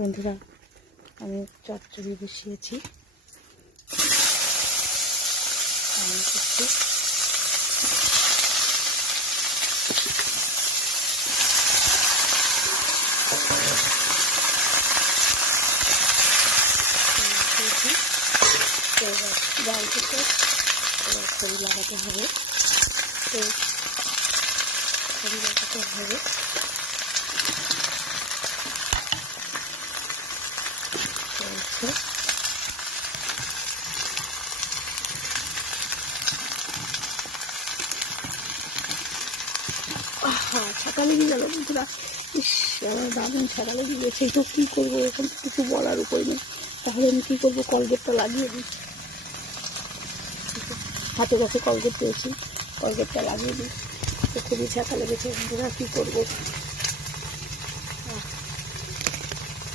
বন্ধুরা, আমি চচ্চড়ি বসিয়েছি। ডাল থেকে খড়ি লাগাতে হবে, তো খড়ি লাগাতে হবে। ছাতা লেগে গেল বন্ধুরা, ইস আমার দারুণ ছাতা লেগে গেছে। তো কী করবো, এখন কিছু বলার উপায় নেই। তাহলে আমি কী করবো, কলগেটটা লাগিয়ে দিই। হাতে কাছে কলগেট পেয়েছি, কলগেটটা লাগিয়ে দিই। তো খুবই ছাতা লেগেছে বন্ধুরা, কী করবো।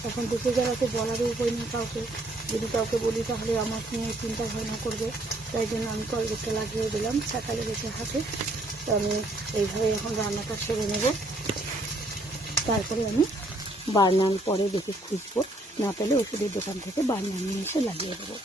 এখন দেখে যাওয়াতে বলারও উপায় নেই কাউকে। যদি কাউকে বলি তাহলে আমার নিয়ে চিন্তা ভাবনা করবে, তাই জন্য আমি কলগেটটা লাগিয়ে দিলাম। ছাতা লেগেছে হাতে। তো আমি এইভাবে এখন রান্নাটা সেরে নেব। তারপরে আমি বার্নার পরে দেখে খুঁজবো, না পেলে ওষুধের দোকান থেকে বার্নার নিয়ে এসে লাগিয়ে দেবো।